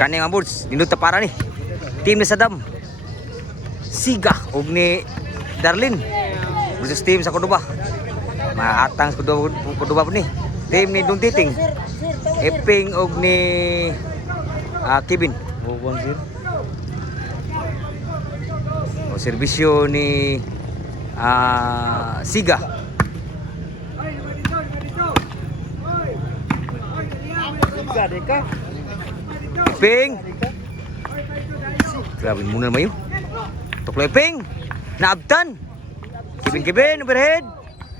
Kani mga boards, ninuta para ni team ni Saddam Siga ug ni Darlin versus team sa Cordoba. Maatang sa Cordoba po ni team ni Duntiting Eping ug ni Kevin. 1-0. O serbisyo ni Siga. Eping. Grabe muna naman yun. Tuklo Eping. Naabtan. Kevin overhead.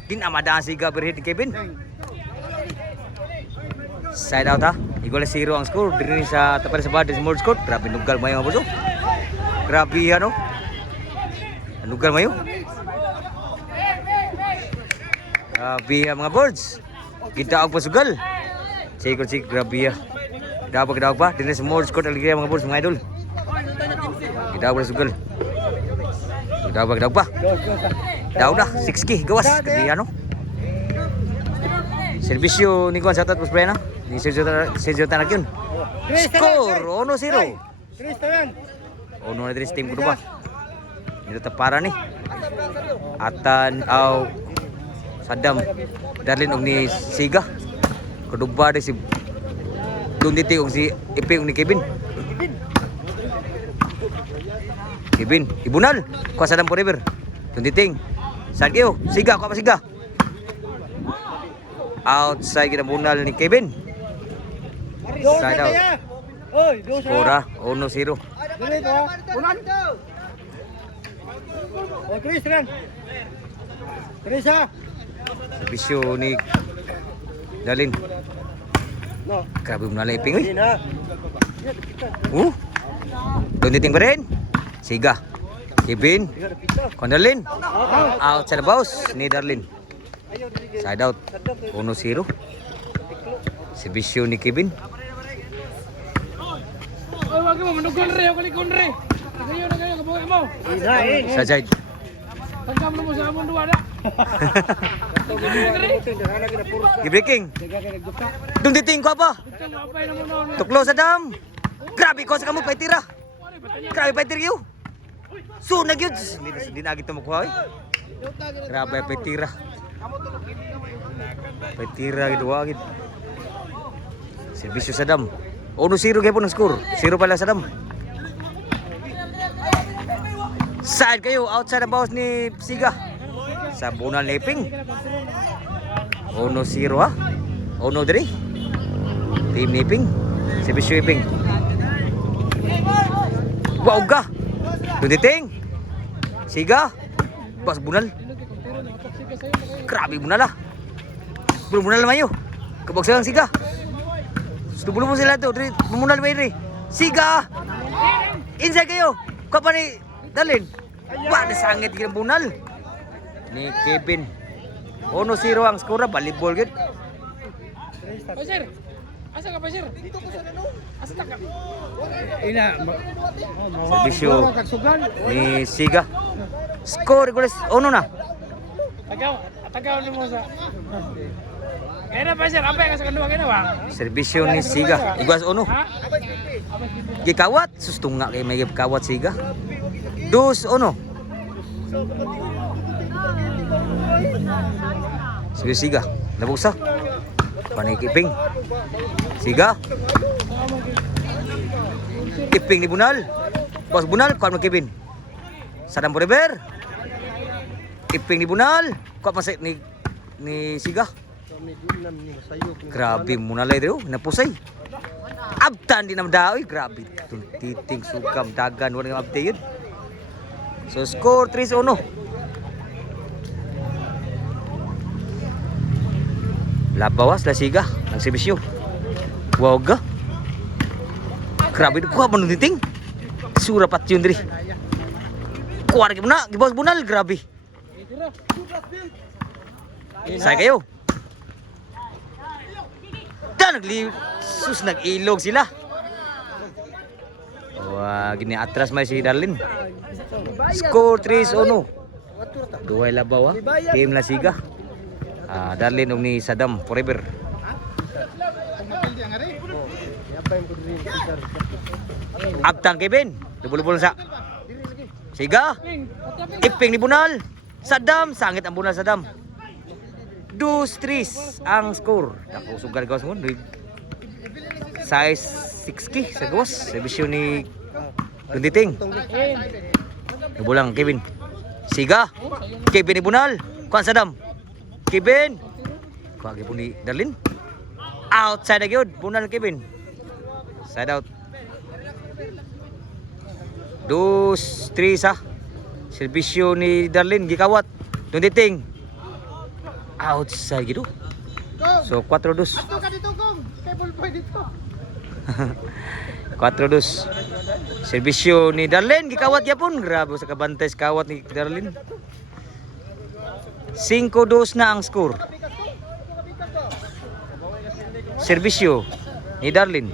Din amadaan Siga overhead ni Kevin. Side out ha. Igual 0 ang score. Diri sa tapat sa bad sa Mords Court. Grabe nugal mayo mga boso. Grabe ano. Nugal mayo. Grabe mga boards. Kita ang pasugal. Sikot grabe ya. Dapat pa. Diri sa Mords Court aligya mga boards mga idol. Kita ang sugal. Kita pa. Daw na 6K gawas. Grabe ano. Serbisyo ni Juan sa tatat Prena. Ni Sergio Tanak yun. Score 1-0. 1 na diri sa team Cordoba. Ito tapara ni Atan au Saddam Darlin og ni Siga. Cordoba di si Dunditi og si Eping og ni Kevin. Kevin ibunal ko Saddam forever. Dunditing Sagyo Siga ko pa Siga. Outside kinabunal ni Kevin. Side out. Skora 1-0. Bisyo ni Darlin. Grabe mo nalang Iping. Dunditing pa rin. Siga Kevin Darlin. Outside the box ni Darlin. Side out 1-0. Serbisyo ni Kevin. Wag mo manugol re, kalikon re. Nagayo kabuhay mo. Sa side. Tangkam mo sa amon duwa da. Gibreaking. Dunditing ko pa. Tuklo sa dam. Grabe ko sa kamo pay tira. Grabe pay tira yo. So nagyud. Hindi na gito makuha. Grabe pay tira. Pay tira gid wagid. Serbisyo sa dam. 1-0 kayo po ng score. 0 pala sa dam. Side kayo. Outside ang bawas ni Siga. Sa bunal ni Eping. 1-0 ha. 1-3. Team ni Eping. Serbisyo Eping. Wow ga. Dunditing. Siga. Bas bunal. Grabe bunal ha. Bunal naman yun. Kabagsagang Siga. Subulo mo sila to, mumunal ba yun Siga! Inside kayo! Kapa ni Darlin. Wah, nasangit yung bunal. Ni Kevin. 1-0 ang skora, volleyball gid. Pasir! Asa ka Pasir? Dito ko sa ano? Asa ka? Ina. Serbisyo ni Siga. Score, guys. 1 na. Tagaw ni mo sa... Kaya na Pasir, apa yang sa kanduwa kaya ba? Serbisyo ni Siga. Iguas 1. Gikawat. Sustunga kay may kawat Siga. 2-1. Sige Siga. Nabuksa. Panikiping. Siga. Iping ni Bunal. Bos Bunal, kuat mo Kevin. Saddam forever. Iping ni Bunal. Kuat masik ni Siga. Grabe muna lang ito. Napusay. Abtan din naman daw. Grabe. Titing sukam dagan. Walang abte yun. So score 3-1. Labawas la Siga. Ang serbisyo. Wow ga. Grabe. Kuha man nung titing. Surapat yun diri. Kuha rin muna. Gibawas bunal. Grabe. Say kayo. Nag-ilog sila. Wah, gini atras may si Darlin. Score 3-1. Duhay labaw ha. Team La Siga. Darlin og ni Saddam forever. Abtang Kevin. Dubul-bul sa. Siga. Iping ni Bunal. Sadam, sangit ang Bunal Sadam. 2-3 ang score. Ako sugar gawas mo. Size 6K sa gawas. Servisyo ni Dunditing. Dubulang Kevin. Siga. Kevin ni Bunal. Kuan Sadam. Kevin. Kuan Kevin ni Darlin. Outside na gyud. Bunal Kevin. Side out. 2-3 sa. Servisyo ni Darlin gikawat. Dunditing. Outside gitu. So 4-2. 4-2. Servisyo ni Darlin gikawat yapon. Grabe sa kabantay sa kawat ni Darlin. 5-2 na ang score. Servisyo ni Darlin.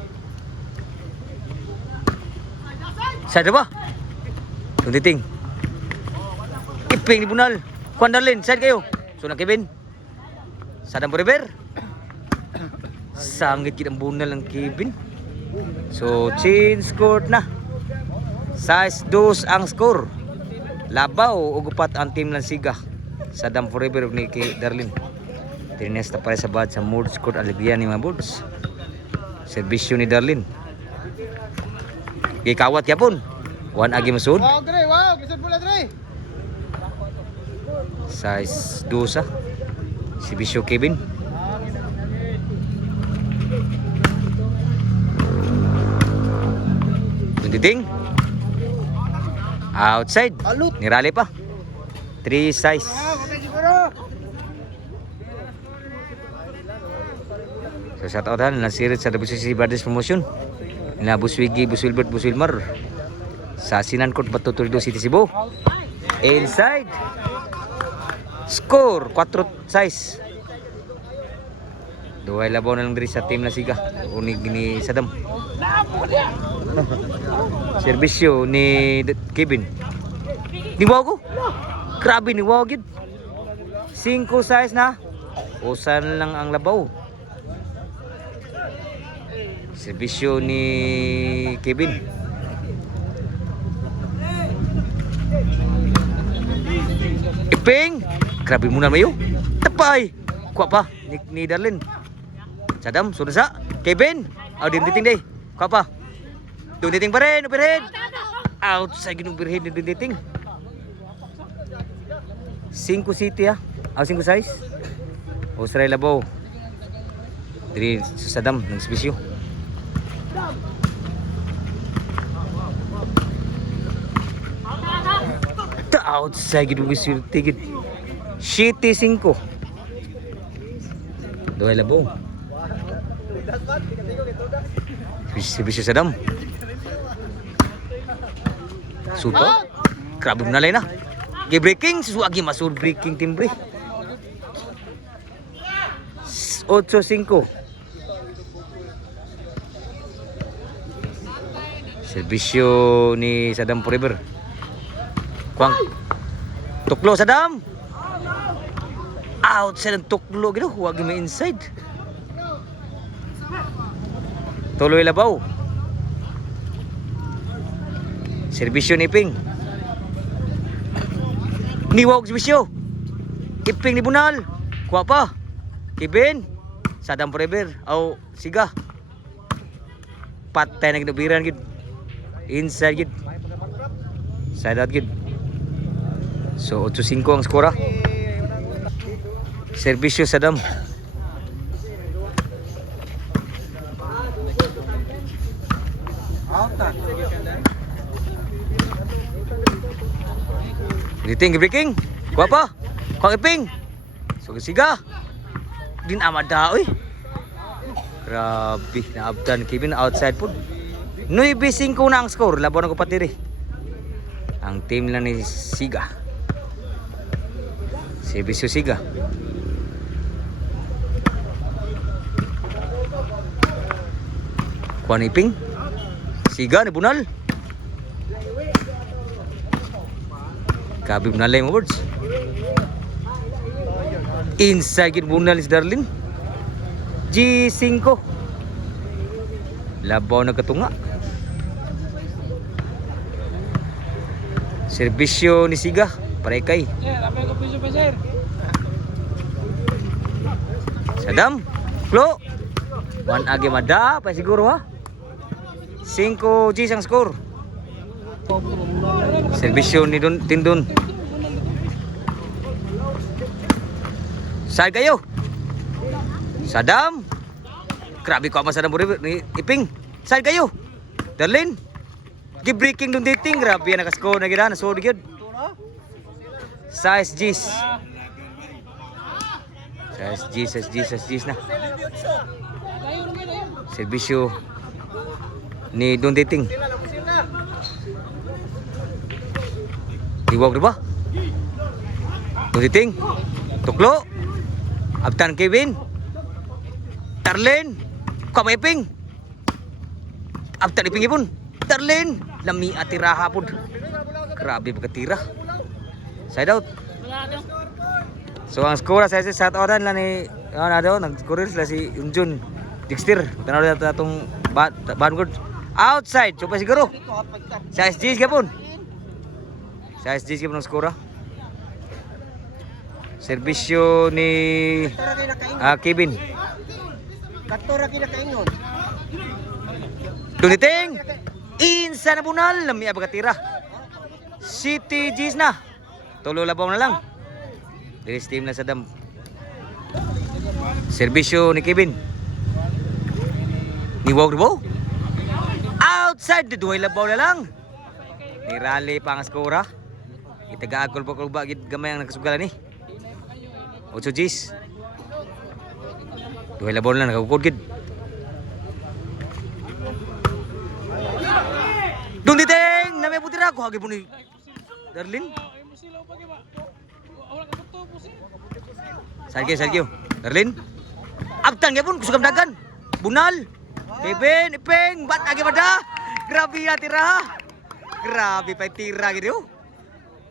Sada ba? Tuntiting. Iping ni Bunal. Kuan Darlin, side kayo. So na Kevin. Sadam forever. Sangit kita ang Bunal ng Kevin. So change score na. Size 2 ang score. Labaw o gupat ang team ng Siga. Sadam forever ni Darlin. Trines na pare sa bad sa mood score alegria ni mga boards. Servisyo ni Darlin. Gikawat yapon. One agi masud. Wow, Dre, wow, bisod pula Dre. Size 2 sa. Servisyo Kevin. Tuntiting. Outside. Nirali pa. 3 size. So shout out na sirit sa WCC Brothers Promotion. Na Buswigi, Buswilbert, Buswilmar. Sa Sinankot, Batuturido City, Cebu. Inside. Score 4-6. Duhay labaw na lang diri sa team na Siga. Unig ni Sadam. Servisyo ni Kevin. Niwaw ko. Grabe niwaw gid. 5-6 na. Usan lang ang labaw. Servisyo ni Kevin. Iping. Grabe muna mayo. Tapay. Kuha pa ni Darlin. Sadam, sudah sa. Kevin. Dinditing day. Kuha pa. Dunditing pa rin. Overhead. Outside yung overhead ni Dunditing. 5 city ha. 5 size. Australia labaw. Diri sa Sadam ng servisyo. Outside gid whistle tigid. Shitty 5. Duhay labaw. Servisyo Sadam. Suto. Grabe na na. Gi breaking suagi masud breaking timbre. 8-5. Servisyo ni Sadam Forever. Kuang tuklo Sadam. Outside ang tuklo gitu, huwag may inside. Tuloy labaw. Servisyo ni Iping. Niwag servisyo. Iping ni Bunal. Kuha pa. Kevin. Sadam Forever. Aw Siga. Patay na ginubiran gid. Inside gid. Side out gid. So 8-5 ang skora. Servisyo Sadam. Breaking, breaking. Kuha pa. Kuha Iping. So Siga. Din amada oy. Grabe na abdan Kevin outside po. 9-5 na ang score. Laban ng kapatid ang team lang ni Siga. Servisyo Siga. Kuha ni Iping. Siga ni Bunal. Kabi Bunal mo words. Inside gid Bunal is Darlin. G5. Labaw na katunga. Serbisyo ni Siga. Parekay. Sir, apa yung piso pa, sir? Sadam. Klo. 1 agi mada pa siguro ha. 5 G's ang score. Serbisyo ni Tindon. Saan kayo? Sadam. Grabe ko ama Sadam ni Iping. Saan kayo? Darlene. Gi-breaking dun dating. Grabe yan nakasko na gina. Nasod gyud. Size G's. Size G's na. Serbisyo ni Don Dating. Diwag diba? Don Dating. Tuklo. Abtan Kevin. Darlene. Kameping. Abtan Iping ipon. Darlene. Lami atiraha pod. Grabe pagkatira. Side out. So ang score sa set oran lang ni nag-score sila si Unjun Dexter. Tanaw na itong Bangod. Outside. So pa siguro. Sa SG's kapon. Sa SG's kapon ang score. Serbisyo ni Kevin. Katora kinakaingon. Duniting. Insa na bunal. Lami abagatira. City G's na. Tulo labaw na lang. Release team na sa dam. Serbisyo ni Kevin. Ni Wogribo. Outside. Duhay labaw na lang. Ni Raleigh pa ang skora. Itaga-agol-bagol gid gamay ang nakasugalan ni. 8 G's. Duhay labaw na lang. Nakagukod gid. Dunditing! Namay putira ko. Hagi po ni Darlene. Sergio. Darlene. Abtan gyapon kusugam dagan. Bunal. Kevin, Ipeng, bat agi pada. Grabe ya tira. Grabe pa tira gitu.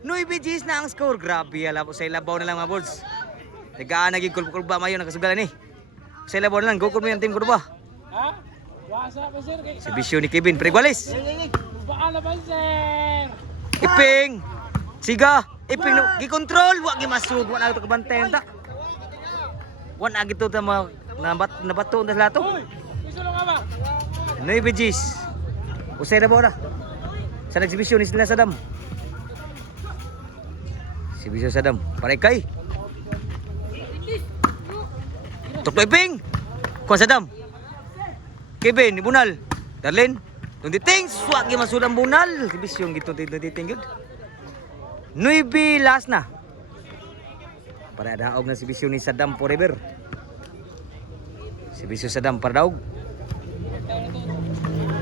9 G's na ang score. Grabe ya labo sa labaw na lang mga boys. Tagaan naging kulba mayo nakasugalan ni. Sa labaw na lang go mo yung team kurba. Ha? Wasa pa, sir. Serbisyo ni Kevin Preguales. Baala ba, sir? Ipeng. Siga. Ipeng gi-control, wa gi masud, wa na to kabantay ta. Wan agi to ta nabato na lato. Piso lang ba? 9 G's. Usay na ba na? Sa exhibition ni sila Sadam. Exhibition Sadam. Parekay. Tukloy Ping. Kuan Sadam. Kevin ni Bunal. Darlene. Tunditing swag gi masudang Bunal. Exhibition gitu tunditing gyud. 9 last na. Para daog na si Bisyo ni Sadam forever. Si Bisyo Sadam para daog.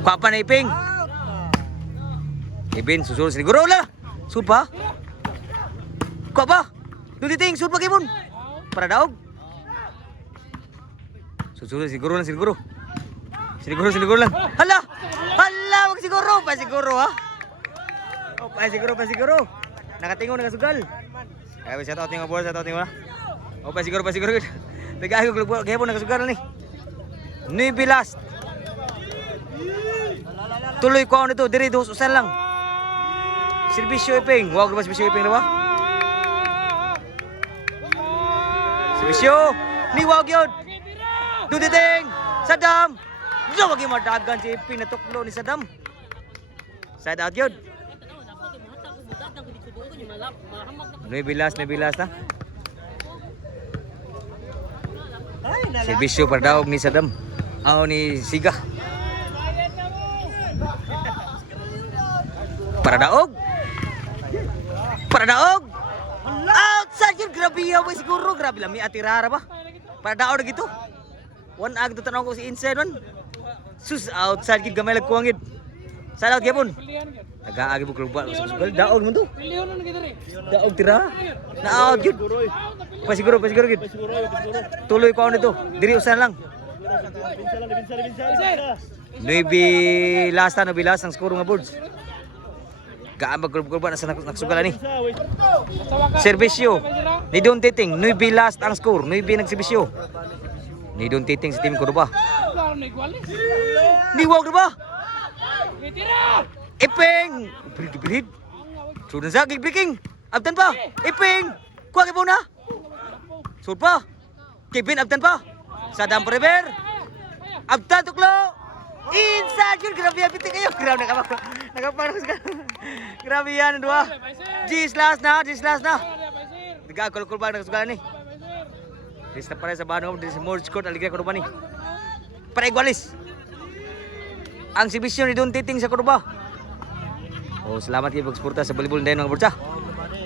Kuha pa na Iping. Kevin susul siguro la. Sud pa. Kuha pa. Dunditing sud pa Kevin. Para daog. Susul siguro lang siguro. Siguro lang. Hala. Wag siguro pa siguro ha. Oh, pa siguro. Nakatingo nakasugal. Kaya bisa tao tinggal bola, tinggal. Oh, pa siguro. Tagay ko glug gaypon nakasugal ni. Ni bilas. Tuloy ko nito, diri dos usan lang. Serbisyo Iping, wag ba serbisyo Iping na ba? Serbisyo ni wag yun. Duditing, Sadam. Wag yung madagan si Iping na tuklo ni Sadam. Side out yun. Nuy bilas na. Serbisyo para daog ni Sadam. Ni Siga. Para daog. Outside yun. Grabe yaw siguro. Grabe lang. May atirara ba? Para daog na gitu. One ag to tanaw ko si inside man. Sus outside gid gamay lagkuang gid. Side out gyapon. Nag-aagi mo klubal sa sugal. Daog mo to. Pilihan na kita rin. Daog tira. Na-out yun. Pasiguro gid. Tuloy ko nito. Diri usan lang. Nuibi last ang score nga boards. Gaambag klub-klub na sa naksugalan ni. Serbisyo. Ni Don Titing. Nuibi last ang score. Nuibi nagserbisyo. Ni Don Titing sa team Cordoba. Araw na igualis. Niwag na ba? Tira! Iping! Birid. Sudan sa breaking. Abtan pa. Iping! Kuha kay na. Sud pa. Kevin abtan pa. Sadam Forever. Abtan tuklo. Inside yun. Grabe yan. Pitik kayo. Grabe nakapanos ka. Grabe yan. Dua. G's last na. Tiga kul ba nakasugalan ni. Lista pa rin sa bano. Di sa Morse Court. Aligay ko ba ni. Para igualis. Ang sibisyon ni Don Titing sa Cordoba. Oh, salamat kayo pagsuporta sa volleyball din mga bursa.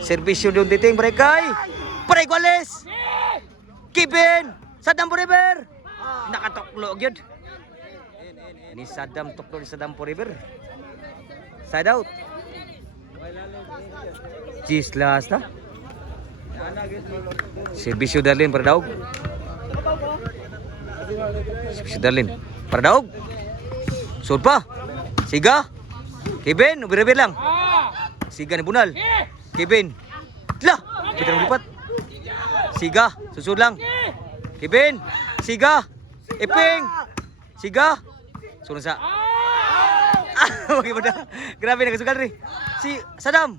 Servisyo Don Titing para iguales. Kevin Saddam Forever. Nakatuklo gyud. Ni Saddam tuklo ni Saddam Forever. Side out. Gislas na. Servisyo Darlin para daog. Servisyo Darlin para daog. Sud pa. Siga. Kevin, ubir-ubir lang. Siga ni Bunal. Kevin. Lah, kita lipat. Siga, susud lang. Kevin. Siga. Iping. Siga. Sunod sa. Bagaimana? Grabe nakasugal rin. Si Saddam.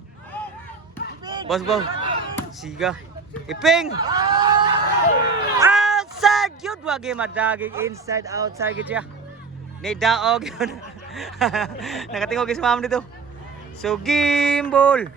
Bos. Siga. Iping. Outside yun. Wagi madagig inside outside gitu ya. Ni daog yun. Nakatingog sa mama dito. So gimbal.